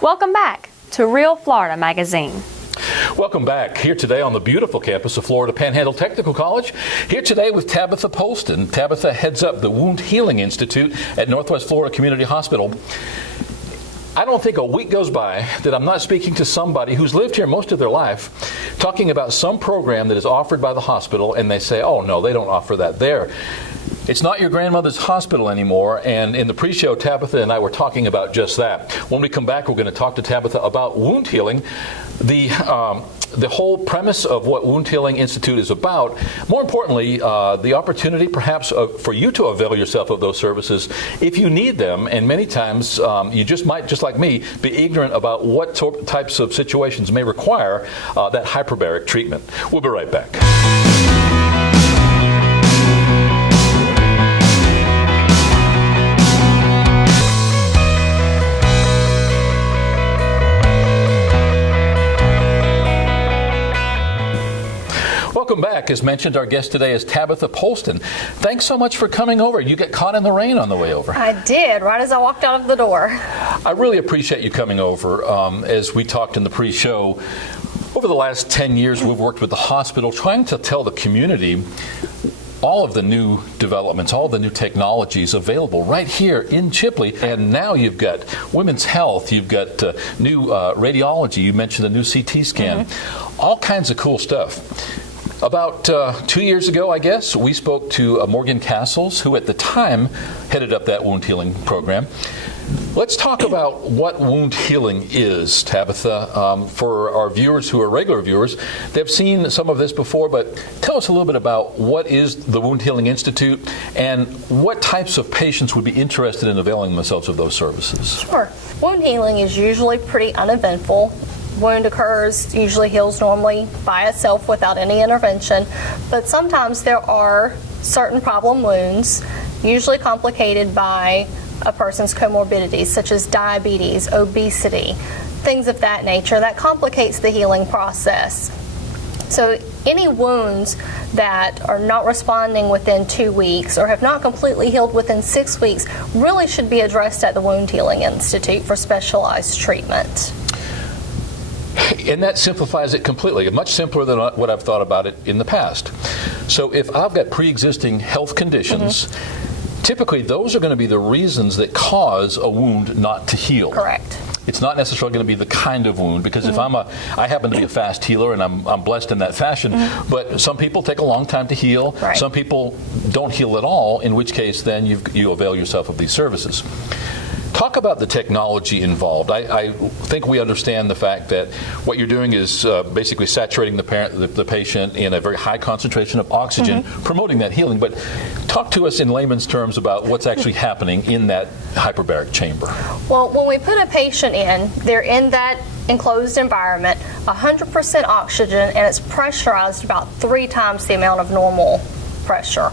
Welcome back to Real Florida Magazine. Welcome back. Here today on the beautiful campus of Florida Panhandle Technical College. Here today with Tabatha Polston. Tabatha heads up the Wound Healing Institute at Northwest Florida Community Hospital. I don't think a week goes by that I'm not speaking to somebody who's lived here most of their life, talking about some program that is offered by the hospital, and they say, oh no, they don't offer that there. It's not your grandmother's hospital anymore, and in the pre-show, Tabatha and I were talking about just that. When we come back, we're going to talk to Tabatha about wound healing, the whole premise of what Wound Healing Institute is about. More importantly, the opportunity perhaps for you to avail yourself of those services if you need them, and many times you just might, just like me, be ignorant about what types of situations may require that hyperbaric treatment. We'll be right back. Welcome back. As mentioned, our guest today is Tabatha Polston. Thanks so much for coming over. You got caught in the rain on the way over. I did, right as I walked out of the door. I really appreciate you coming over. As we talked in the pre-show, over the last 10 years, we've worked with the hospital trying to tell the community all of the new developments, all the new technologies available right here in Chipley. And now you've got women's health, you've got new radiology, you mentioned the new CT scan, all kinds of cool stuff. About 2 years ago, I guess, we spoke to Morgan Castles, who at the time headed up that wound healing program. Let's talk about what wound healing is, Tabatha. For our viewers who are regular viewers, they've seen some of this before, but tell us a little bit about what is the Wound Healing Institute and what types of patients would be interested in availing themselves of those services. Sure. Wound healing is usually pretty uneventful. Wound occurs, usually heals normally by itself without any intervention, but sometimes there are certain problem wounds, usually complicated by a person's comorbidities such as diabetes, obesity, things of that nature that complicates the healing process. So any wounds that are not responding within 2 weeks or have not completely healed within 6 weeks really should be addressed at the Wound Healing Institute for specialized treatment. And that simplifies it completely, much simpler than what I've thought about it in the past. So if I've got pre-existing health conditions, typically those are going to be the reasons that cause a wound not to heal. Correct. It's not necessarily going to be the kind of wound, because if I happen to be a fast healer and I'm blessed in that fashion, but some people take a long time to heal. Right. Some people don't heal at all, in which case then you avail yourself of these services. Talk about the technology involved. I think we understand the fact that what you're doing is basically saturating the patient in a very high concentration of oxygen, promoting that healing. But talk to us in layman's terms about what's actually happening in that hyperbaric chamber. Well, when we put a patient in, they're in that enclosed environment, 100% oxygen, and it's pressurized about 3 times the amount of normal pressure.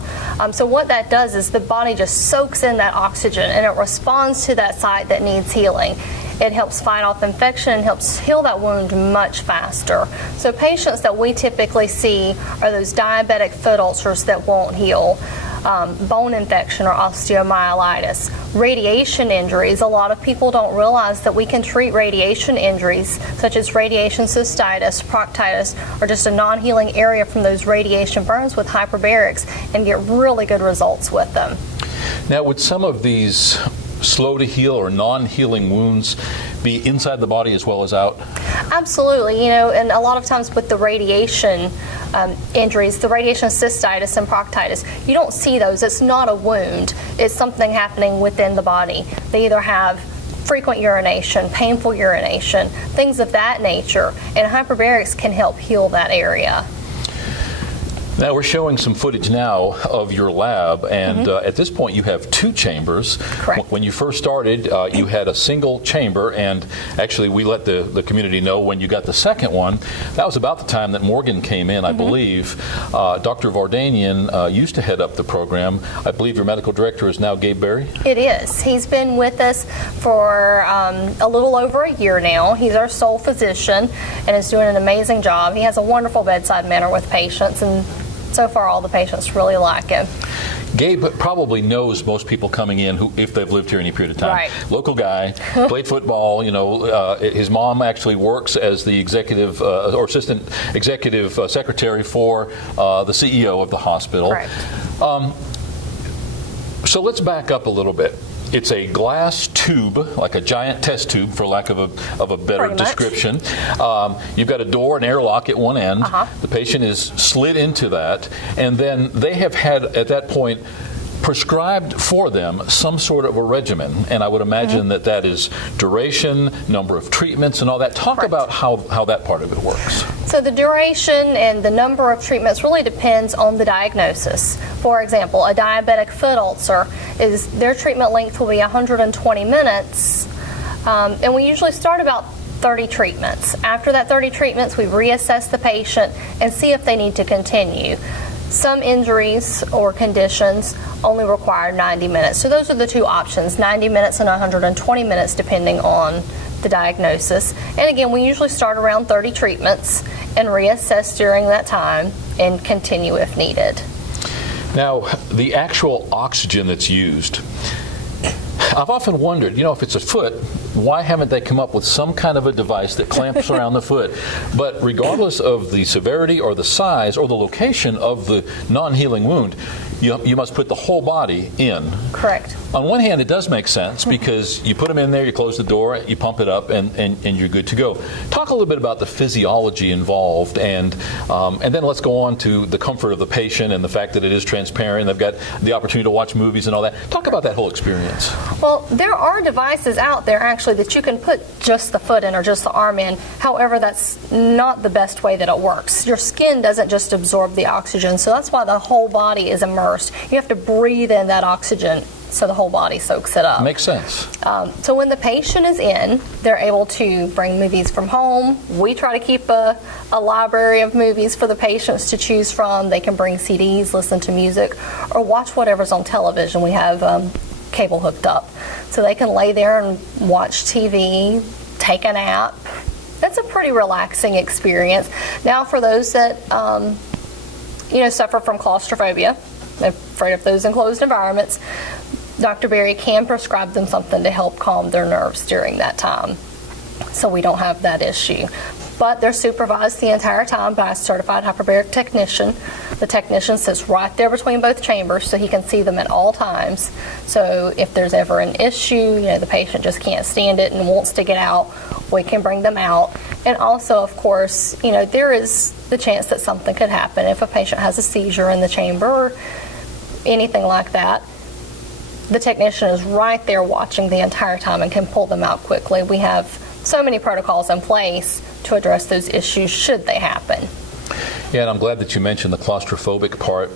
So what that does is the body just soaks in that oxygen and it responds to that site that needs healing. It helps fight off infection and helps heal that wound much faster. So patients that we typically see are those diabetic foot ulcers that won't heal, bone infection or osteomyelitis, radiation injuries. A lot of people don't realize that we can treat radiation injuries such as radiation cystitis, proctitis, or just a non-healing area from those radiation burns with hyperbarics and get really good results with them. Now, would some of these slow to heal or non-healing wounds be inside the body as well as out? Absolutely, and a lot of times with the radiation injuries, the radiation cystitis and proctitis, you don't see those. It's not a wound. It's something happening within the body. They either have frequent urination, painful urination, things of that nature, and hyperbarics can help heal that area. Now we're showing some footage now of your lab, and at this point you have 2 chambers. Correct. When you first started, you had a single chamber, and actually we let the community know when you got the second one. That was about the time that Morgan came in, I believe. Dr. Vardanian used to head up the program. I believe your medical director is now Gabe Berry? It is. He's been with us for a little over a year now. He's our sole physician and is doing an amazing job. He has a wonderful bedside manner with patients, and so far all the patients really like him. Gabe probably knows most people coming in who, if they've lived here any period of time. Right. Local guy, played football. His mom actually works as the executive or assistant executive secretary for the CEO of the hospital. Right. So let's back up a little bit. It's a glass tube, like a giant test tube, for lack of a better Pretty much. description. You've got a door, an airlock at one end. The patient is slid into that, and then they have had, at that point, prescribed for them some sort of a regimen, and I would imagine that is duration, number of treatments, and all that. Talk Correct. about how that part of it works. So the duration and the number of treatments really depends on the diagnosis. For example, a diabetic foot ulcer, their treatment length will be 120 minutes, and we usually start about 30 treatments. After that 30 treatments, we reassess the patient and see if they need to continue. Some injuries or conditions only require 90 minutes. So those are the two options, 90 minutes and 120 minutes depending on the diagnosis. And again, we usually start around 30 treatments and reassess during that time and continue if needed. Now, the actual oxygen that's used, I've often wondered, if it's a foot, why haven't they come up with some kind of a device that clamps around the foot? But regardless of the severity or the size or the location of the non-healing wound, you must put the whole body in. Correct. On one hand, it does make sense because you put them in there, you close the door, you pump it up, and you're good to go. Talk a little bit about the physiology involved, and then let's go on to the comfort of the patient and the fact that it is transparent. They've got the opportunity to watch movies and all that. Talk about that whole experience. Well, there are devices out there actually that you can put just the foot in or just the arm in. However, that's not the best way that it works. Your skin doesn't just absorb the oxygen, so that's why the whole body is immersed. You have to breathe in that oxygen so the whole body soaks it up. Makes sense. So when the patient is in, they're able to bring movies from home. We try to keep a library of movies for the patients to choose from. They can bring CDs, listen to music, or watch whatever's on television. We have cable hooked up. So they can lay there and watch TV, take a nap. That's a pretty relaxing experience. Now for those that suffer from claustrophobia, afraid of those enclosed environments, Dr. Berry can prescribe them something to help calm their nerves during that time. So we don't have that issue. But they're supervised the entire time by a certified hyperbaric technician. The technician sits right there between both chambers so he can see them at all times. So if there's ever an issue, the patient just can't stand it and wants to get out, we can bring them out. And also, of course, there is the chance that something could happen if a patient has a seizure in the chamber or anything like that. The technician is right there watching the entire time and can pull them out quickly. We have so many protocols in place to address those issues should they happen. Yeah, and I'm glad that you mentioned the claustrophobic part.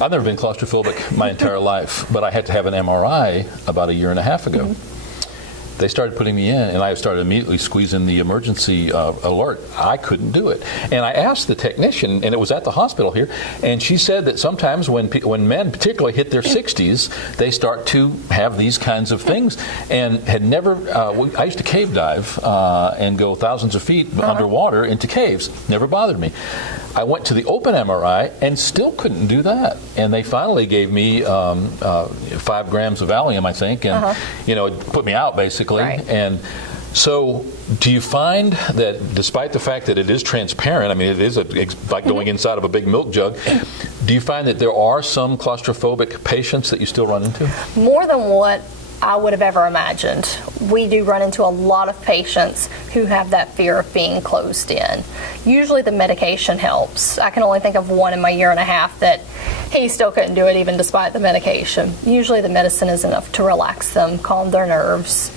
I've never been claustrophobic my entire life, but I had to have an MRI about a year and a half ago. They started putting me in, and I started immediately squeezing the emergency alert. I couldn't do it. And I asked the technician, and it was at the hospital here, and she said that sometimes when men particularly hit their 60s, they start to have these kinds of things, and had never, I used to cave dive and go thousands of feet underwater into caves. Never bothered me. I went to the open MRI and still couldn't do that. And they finally gave me 5 grams of Valium, I think, and it put me out basically. Right. And so, do you find that despite the fact that it is transparent, I mean, it is like going inside of a big milk jug, do you find that there are some claustrophobic patients that you still run into? More than what I would have ever imagined. We do run into a lot of patients who have that fear of being closed in. Usually the medication helps. I can only think of one in my year and a half that he still couldn't do it even despite the medication. Usually the medicine is enough to relax them, calm their nerves.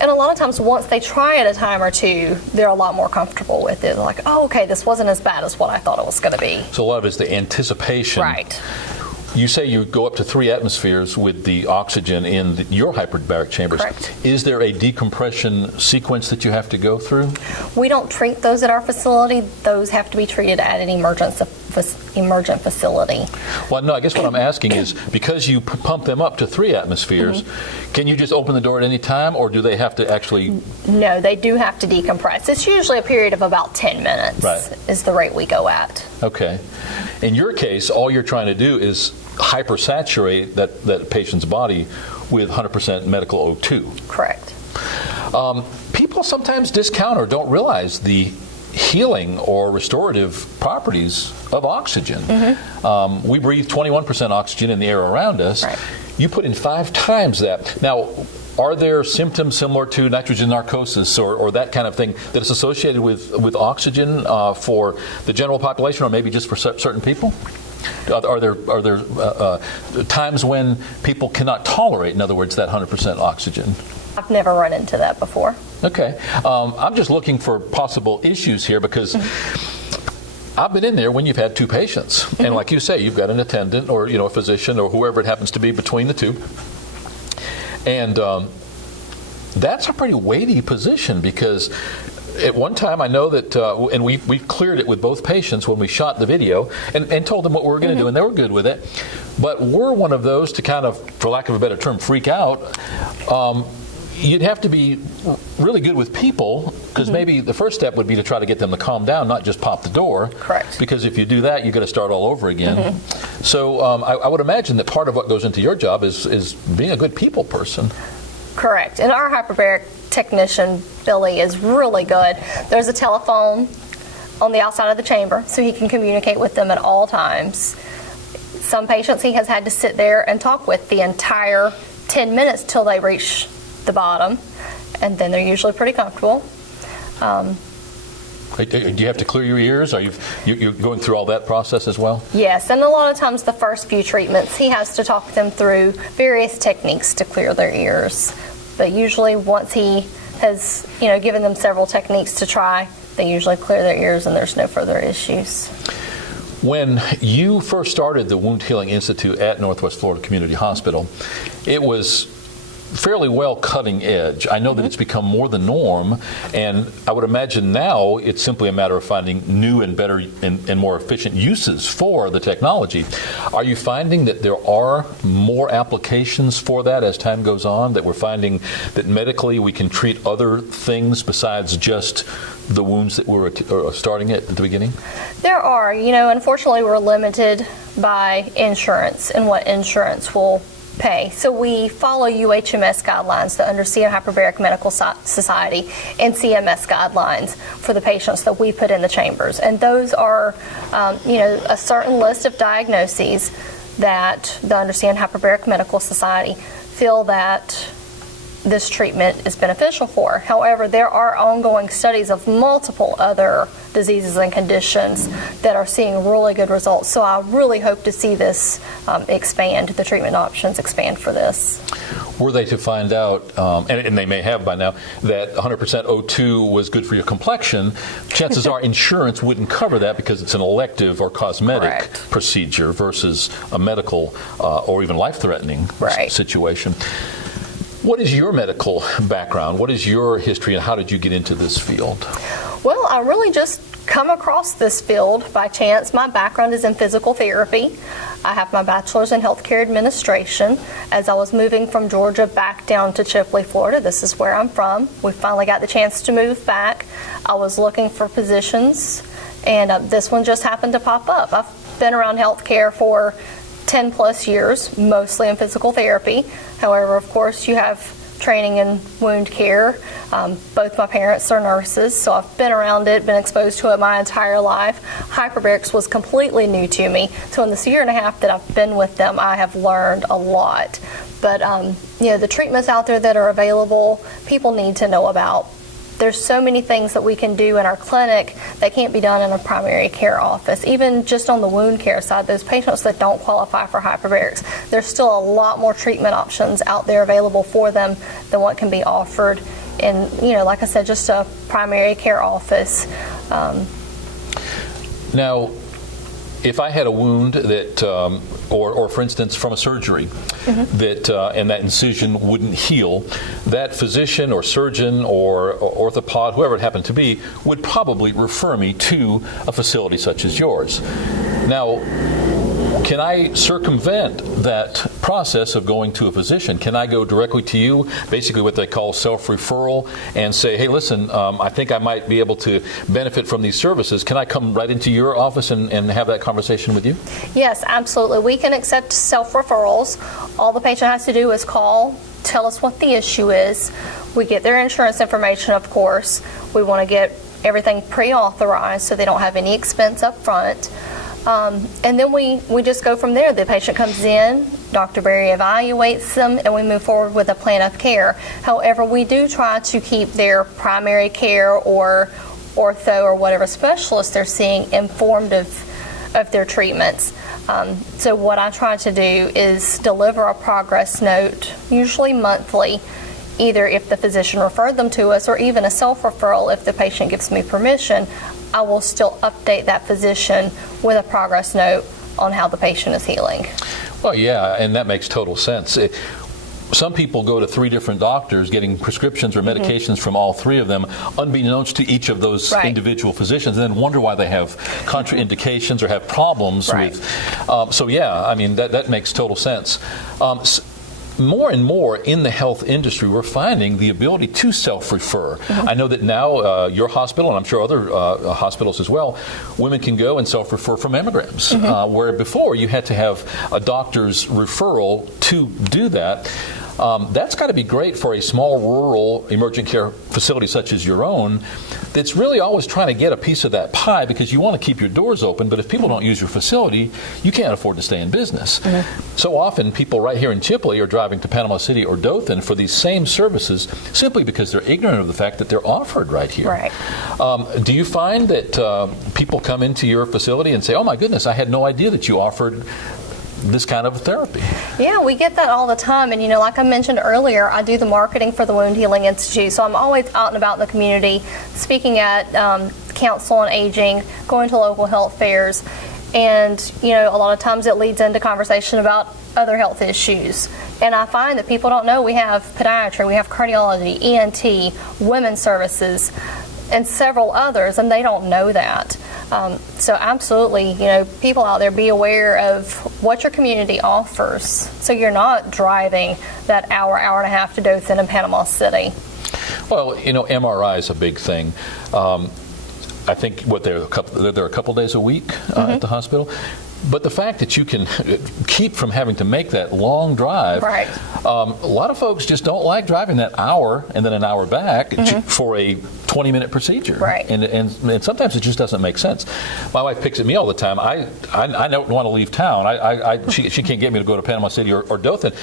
And a lot of times once they try it a time or two, they're a lot more comfortable with it. They're like, oh, okay, this wasn't as bad as what I thought it was going to be. So a lot of it's the anticipation. Right. You say you go up to 3 atmospheres with the oxygen in your hyperbaric chambers. Correct. Is there a decompression sequence that you have to go through? We don't treat those at our facility. Those have to be treated at an emergent facility. Well, no, I guess what I'm asking is, because you pump them up to 3 atmospheres, can you just open the door at any time, or do they have to actually... No, they do have to decompress. It's usually a period of about 10 minutes Right. is the rate we go at. Okay. In your case, all you're trying to do is hypersaturate that patient's body with 100% medical O2. Correct. People sometimes discount or don't realize the healing or restorative properties of oxygen. We breathe 21% oxygen in the air around us. Right. You put in 5 times that. Now, are there symptoms similar to nitrogen narcosis or that kind of thing that is associated with oxygen for the general population, or maybe just for certain people? Are there times when people cannot tolerate, in other words, that 100% oxygen? I've never run into that before. Okay. I'm just looking for possible issues here because I've been in there when you've had 2 patients. And like you say, you've got an attendant or a physician or whoever it happens to be between the 2. And that's a pretty weighty position because at one time I know that, and we cleared it with both patients when we shot the video and told them what we were going to do, and they were good with it. But we're one of those to kind of, for lack of a better term, freak out. You'd have to be really good with people because maybe the first step would be to try to get them to calm down, not just pop the door. Correct. Because if you do that, you've got to start all over again. So I would imagine that part of what goes into your job is being a good people person. Correct. And our hyperbaric technician, Billy, is really good. There's a telephone on the outside of the chamber, so he can communicate with them at all times. Some patients he has had to sit there and talk with the entire 10 minutes till they reach the bottom, and then they're usually pretty comfortable. Do you have to clear your ears? Are you're going through all that process as well? Yes, and a lot of times the first few treatments, he has to talk them through various techniques to clear their ears. But usually once he has, given them several techniques to try, they usually clear their ears and there's no further issues. When you first started the Wound Healing Institute at Northwest Florida Community Hospital, it was fairly well cutting edge. I know that it's become more the norm, and I would imagine now it's simply a matter of finding new and better and more efficient uses for the technology. Are you finding that there are more applications for that as time goes on, that we're finding that medically we can treat other things besides just the wounds that we're starting at the beginning? There are. Unfortunately we're limited by insurance and what insurance will pay. So we follow UHMS guidelines, the Undersea and Hyperbaric Medical Society, and CMS guidelines for the patients that we put in the chambers. And those are, a certain list of diagnoses that the Undersea and Hyperbaric Medical Society feel that this treatment is beneficial for. However, there are ongoing studies of multiple other diseases and conditions that are seeing really good results. So I really hope to see this expand, the treatment options expand for this. Were they to find out, and they may have by now, that 100% O2 was good for your complexion, chances are insurance wouldn't cover that because it's an elective or cosmetic procedure versus a medical or even life-threatening situation. What is your medical background? What is your history, and how did you get into this field? Well, I really just come across this field by chance. My background is in physical therapy. I have my bachelor's in healthcare administration. As I was moving from Georgia back down to Chipley, Florida, this is where I'm from. We finally got the chance to move back. I was looking for positions, and this one just happened to pop up. I've been around healthcare for 10 plus years, mostly in physical therapy. However, of course, you have training in wound care. Both my parents are nurses, so I've been around it, been exposed to it my entire life. Hyperbarics was completely new to me. So in this year and a half that I've been with them, I have learned a lot. But the treatments out there that are available, people need to know about. There's so many things that we can do in our clinic that can't be done in a primary care office. Even just on the wound care side, those patients that don't qualify for hyperbarics, there's still a lot more treatment options out there available for them than what can be offered in, like I said, just a primary care office. Now, if I had a wound that, or for instance, from a surgery, that and that incision wouldn't heal, that physician or surgeon or orthopod, whoever it happened to be, would probably refer me to a facility such as yours. Now, Can I circumvent that process of going to a physician? Can I go directly to you, basically what they call self-referral, and say, hey, listen, I think I might be able to benefit from these services. Can I come right into your office and have that conversation with you? Yes, absolutely. We can accept self-referrals. All the patient has to do is call, tell us what the issue is. We get their insurance information, of course. We want to get everything pre-authorized so they don't have any expense up front. And then we just go from there. The patient comes in, Dr. Berry evaluates them, and we move forward with a plan of care. However, we do try to keep their primary care or ortho or whatever specialist they're seeing informed of their treatments. So what I try to do is deliver a progress note, usually monthly, either if the physician referred them to us or even a self-referral if the patient gives me permission. I will still update that physician with a progress note on how the patient is healing. Well, yeah, and that makes total sense. Some people go to 3 different doctors getting prescriptions or medications from all 3 of them, unbeknownst to each of those individual physicians, and then wonder why they have contraindications or have problems with. So, yeah, I mean, that makes total sense. More and more in the health industry, we're finding the ability to self-refer. I know that now your hospital, and I'm sure other hospitals as well, women can go and self-refer for mammograms, where before you had to have a doctor's referral to do that. That's got to be great for a small rural emergent care facility such as your own that's really always trying to get a piece of that pie because you want to keep your doors open, but if people don't use your facility, you can't afford to stay in business. So often people right here in Chipley are driving to Panama City or Dothan for these same services simply because they're ignorant of the fact that they're offered right here. Do you find that people come into your facility and say, oh my goodness, I had no idea that you offered this kind of therapy? Yeah, we get that all the time. And, you know, like I mentioned earlier, I do the marketing for the Wound Healing Institute. So I'm always out and about in the community, speaking at Council on Aging, going to local health fairs. And, you know, a lot of times it leads into conversation about other health issues. And I find that people don't know we have podiatry, we have cardiology, ENT, women's services, and several others, and they don't know that. So absolutely, you know, people out there, be aware of what your community offers so you're not driving that hour and a half to Dothan and Panama City. Well, you know, MRI is a big thing. I think they're a couple days a week at the hospital. But the fact that you can keep from having to make that long drive, a lot of folks just don't like driving that hour and then an hour back for a 20-minute procedure. And sometimes it just doesn't make sense. My wife picks at me all the time. I don't want to leave town. She can't get me to go to Panama City or Dothan.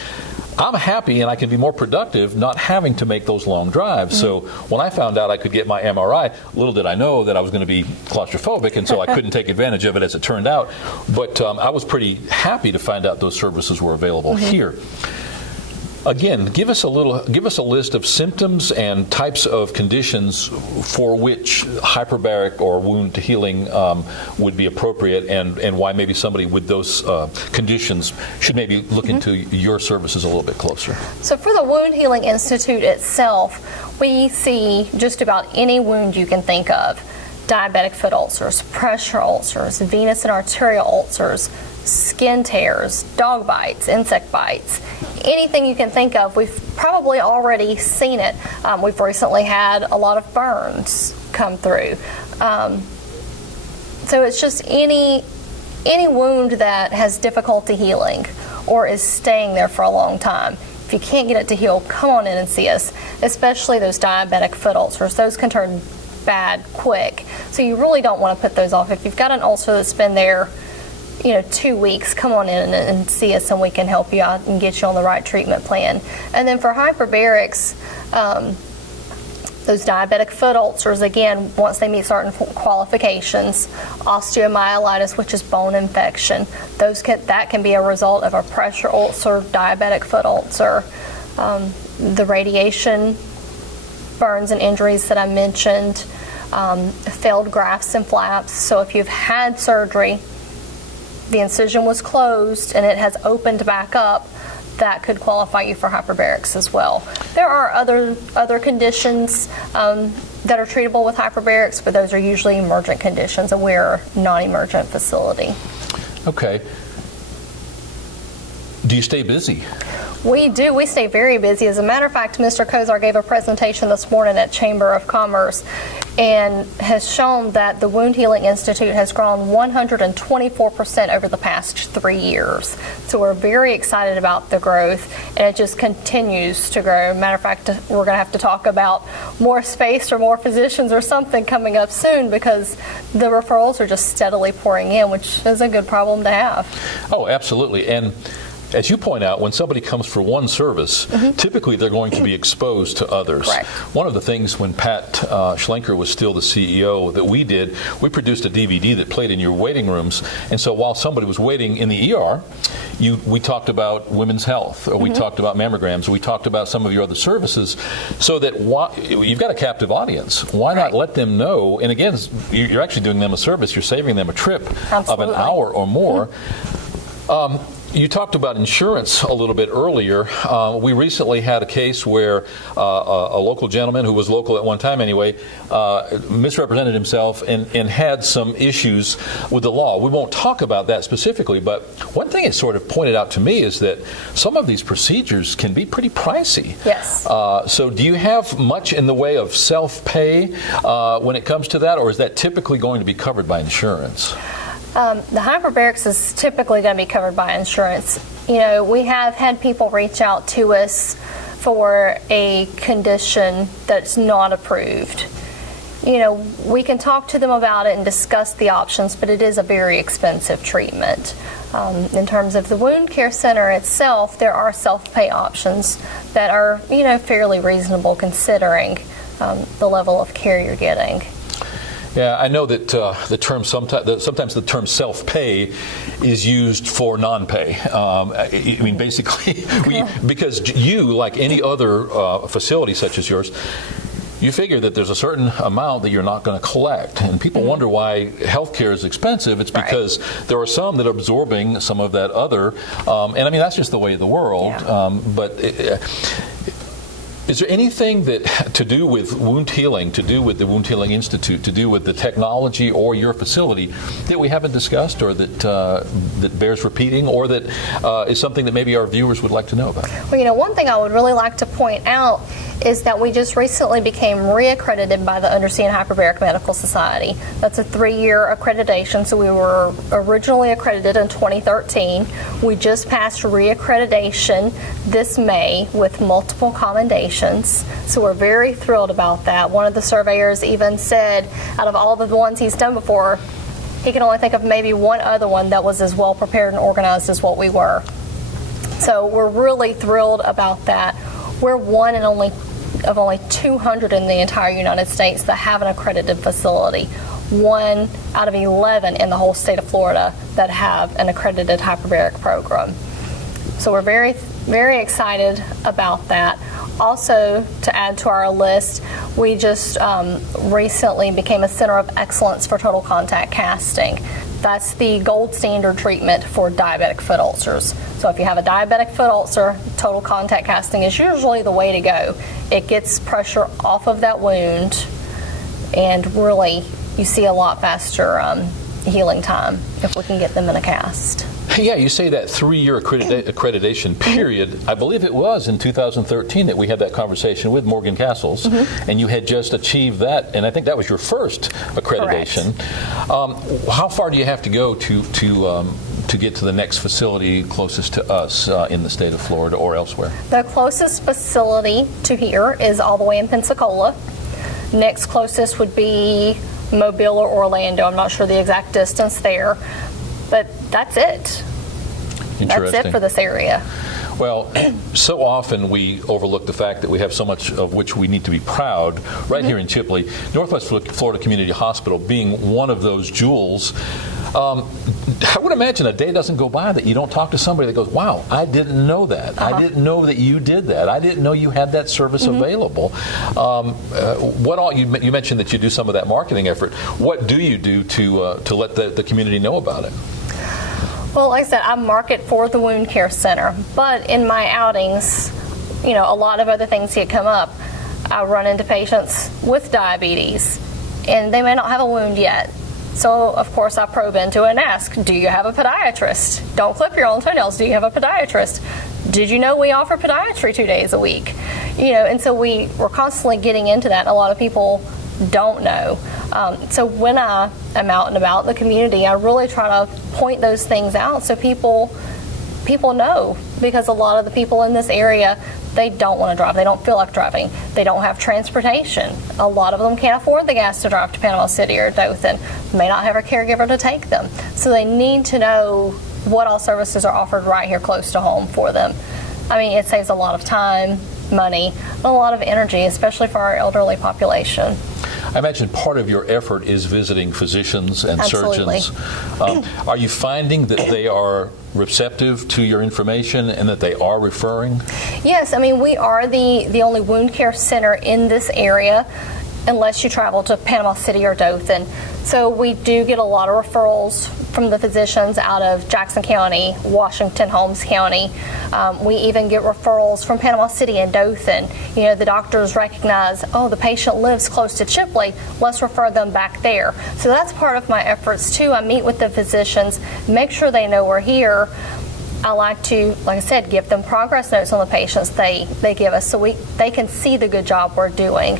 I'm happy and I can be more productive not having to make those long drives. So when I found out I could get my MRI, little did I know that I was going to be claustrophobic, and so I couldn't take advantage of it as it turned out. But I was pretty happy to find out those services were available here. Again, give us a list of symptoms and types of conditions for which hyperbaric or wound healing would be appropriate, and why maybe somebody with those conditions should maybe look into your services a little bit closer. So for the Wound Healing Institute itself, we see just about any wound you can think of. Diabetic foot ulcers, pressure ulcers, venous and arterial ulcers, skin tears, dog bites, insect bites, anything you can think of. We've probably already seen it. We've recently had a lot of burns come through. So it's just any wound that has difficulty healing or is staying there for a long time. If you can't get it to heal, come on in and see us, especially those diabetic foot ulcers. Those can turn bad quick. So you really don't want to put those off. If you've got an ulcer that's been there 2 weeks, come on in and see us, and we can help you out and get you on the right treatment plan. And then for hyperbarics, those diabetic foot ulcers, again, once they meet certain qualifications, osteomyelitis, which is bone infection, that can be a result of a pressure ulcer, diabetic foot ulcer, the radiation burns and injuries that I mentioned, failed grafts and flaps. So if you've had surgery, the incision was closed and it has opened back up, that could qualify you for hyperbarics as well. There are other conditions that are treatable with hyperbarics, but those are usually emergent conditions, and we're a non-emergent facility. Okay. Do you stay busy? We do. We stay very busy. As a matter of fact, Mr. Kozar gave a presentation this morning at Chamber of Commerce and has shown that the Wound Healing Institute has grown 124% over the past 3 years. So we're very excited about the growth, and it just continues to grow. Matter of fact, we're going to have to talk about more space or more physicians or something coming up soon, because the referrals are just steadily pouring in, which is a good problem to have. Oh, absolutely. And as you point out, when somebody comes for one service, typically they're going to be exposed to others. Correct. One of the things when Pat Schlenker was still the CEO that we did, we produced a DVD that played in your waiting rooms. And so while somebody was waiting in the ER, we talked about women's health, or we talked about mammograms, or we talked about some of your other services, so that you've got a captive audience. Why not let them know? And again, you're actually doing them a service. You're saving them a trip of an hour or more. You talked about insurance a little bit earlier. We recently had a case where a local gentleman, who was local at one time anyway, misrepresented himself and had some issues with the law. We won't talk about that specifically, but one thing it sort of pointed out to me is that some of these procedures can be pretty pricey. Yes. So do you have much in the way of self-pay when it comes to that, or is that typically going to be covered by insurance? The hyperbarics is typically going to be covered by insurance. You know, we have had people reach out to us for a condition that's not approved. You know, we can talk to them about it and discuss the options, but it is a very expensive treatment. In terms of the wound care center itself, there are self-pay options that are, you know, fairly reasonable considering the level of care you're getting. Yeah, I know that the term sometimes the term self-pay is used for non-pay. I mean, basically, because you, like any other facility such as yours, you figure that there's a certain amount that you're not going to collect. And people wonder why healthcare is expensive. It's because there are some that are absorbing some of that other. And I mean, that's just the way of the world. Yeah. Is there anything that to do with wound healing, to do with the Wound Healing Institute, to do with the technology or your facility that we haven't discussed, or that bears repeating, or that is something that maybe our viewers would like to know about? Well, you know, one thing I would really like to point out is that we just recently became reaccredited by the Undersea and Hyperbaric Medical Society. That's a 3-year accreditation, so we were originally accredited in 2013. We just passed reaccreditation this May with multiple commendations, so we're very thrilled about that. One of the surveyors even said, out of all the ones he's done before, he can only think of maybe one other one that was as well prepared and organized as what we were. So we're really thrilled about that. We're one and only 200 in the entire United States that have an accredited facility. 1 out of 11 in the whole state of Florida that have an accredited hyperbaric program. So we're very, very excited about that. Also, to add to our list, we just recently became a Center of Excellence for Total Contact Casting. That's the gold standard treatment for diabetic foot ulcers. So if you have a diabetic foot ulcer, total contact casting is usually the way to go. It gets pressure off of that wound, and really you see a lot faster healing time if we can get them in a cast. Yeah, you say that 3-year accreditation period. I believe it was in 2013 that we had that conversation with Morgan Castles, and you had just achieved that, and I think that was your first accreditation. How far do you have to go to get to the next facility closest to us in the state of Florida or elsewhere? The closest facility to here is all the way in Pensacola. Next closest would be Mobile or Orlando. I'm not sure the exact distance there, but that's it. That's it for this area. Well, so often we overlook the fact that we have so much of which we need to be proud right here in Chipley. Northwest Florida Community Hospital being one of those jewels. I would imagine a day doesn't go by that you don't talk to somebody that goes, wow, I didn't know that. I didn't know that you did that. I didn't know you had that service available. What all you mentioned that you do some of that marketing effort. What do you do to let the community know about it? Well, like I said, I market for the Wound Care Center, but in my outings, you know, a lot of other things get come up. I run into patients with diabetes, and they may not have a wound yet. So, of course, I probe into it and ask, do you have a podiatrist? Don't clip your own toenails. Do you have a podiatrist? Did you know we offer podiatry 2 days a week? And so we're constantly getting into that. A lot of people don't know. So when I am out and about in the community, I really try to point those things out so people know, because a lot of the people in this area, they don't want to drive. They don't feel like driving. They don't have transportation. A lot of them can't afford the gas to drive to Panama City or Dothan. May not have a caregiver to take them. So they need to know what all services are offered right here close to home for them. I mean, it saves a lot of time, money, and a lot of energy, especially for our elderly population. I imagine part of your effort is visiting physicians and Absolutely. surgeons. Are you finding that they are receptive to your information and that they are referring? Yes, I mean, we are the only wound care center in this area, unless you travel to Panama City or Dothan. So we do get a lot of referrals from the physicians out of Jackson County, Washington, Holmes County. We even get referrals from Panama City and Dothan. The doctors recognize, the patient lives close to Chipley, let's refer them back there. So that's part of my efforts too. I meet with the physicians, make sure they know we're here. I like to, like I said, give them progress notes on the patients they give us so they can see the good job we're doing.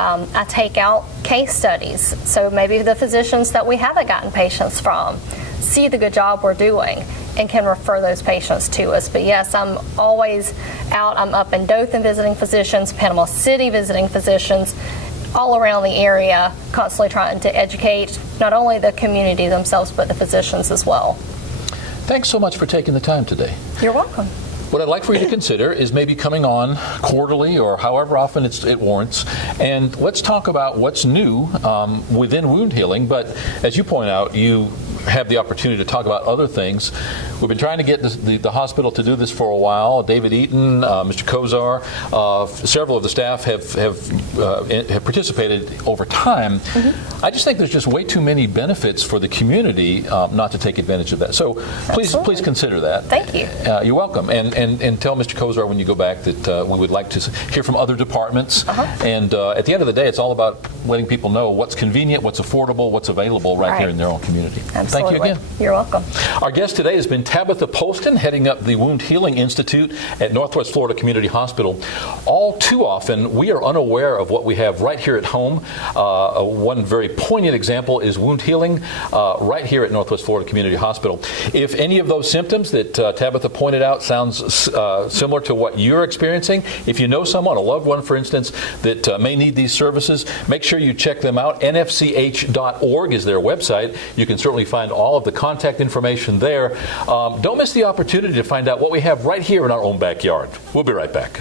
I take out case studies, so maybe the physicians that we haven't gotten patients from see the good job we're doing and can refer those patients to us. But yes, I'm always out. I'm up in Dothan visiting physicians, Panama City visiting physicians, all around the area, constantly trying to educate not only the community themselves, but the physicians as well. Thanks so much for taking the time today. You're welcome. What I'd like for you to consider is maybe coming on quarterly or however often it warrants, and let's talk about what's new within wound healing. But as you point out, you have the opportunity to talk about other things. We've been trying to get the hospital to do this for a while. David Eaton, Mr. Kozar, several of the staff have participated over time. Mm-hmm. I just think there's just way too many benefits for the community not to take advantage of that. So please consider that. Thank you. You're welcome. And tell Mr. Kozar when you go back that we would like to hear from other departments. Uh-huh. And at the end of the day, it's all about letting people know what's convenient, what's affordable, what's available right here in their own community. Absolutely. Thank you again. You're welcome. Our guest today has been Tabatha Polston, heading up the Wound Healing Institute at Northwest Florida Community Hospital. All too often, we are unaware of what we have right here at home. One very poignant example is wound healing right here at Northwest Florida Community Hospital. If any of those symptoms that Tabatha pointed out sounds similar to what you're experiencing, if you know someone, a loved one, for instance, that may need these services, make sure you check them out. NFCH.org is their website. You can certainly find all of the contact information there. Don't miss the opportunity to find out what we have right here in our own backyard. We'll be right back.